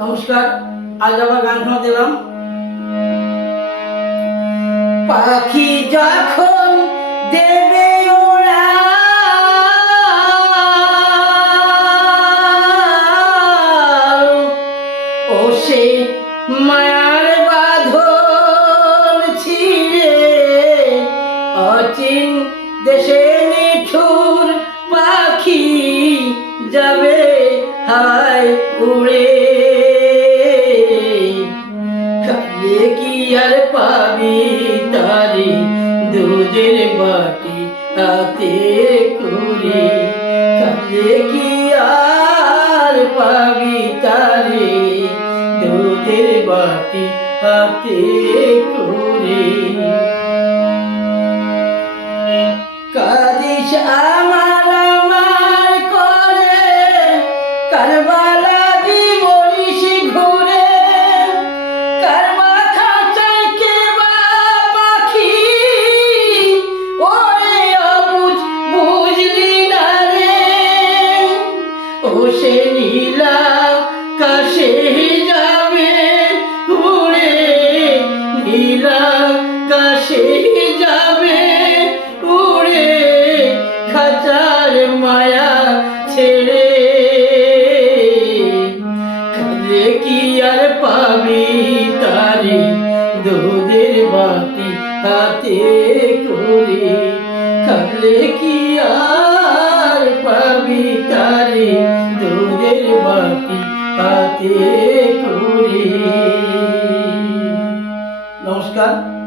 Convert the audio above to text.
নমস্কার আজ আবার গান শোনাতে এলাম। পাখি যখন দেবে দেশে নিঠুর হায় উড়ে খালে কি আর পাবি তারি দুধের বাটি হাতে করে? খালে কি আর পাবি তারি দুধের বাটি হাতে করে? কাদিস আমার সে নীলা কাশে যাবে, উড়ে নীলা কাশে যাবে, উড়ে খাঁচার মায়া ছেড়ে। কাঁদলে কি আর পাবি তারে, দুধের বাতি হাতে করে? নমস্কার।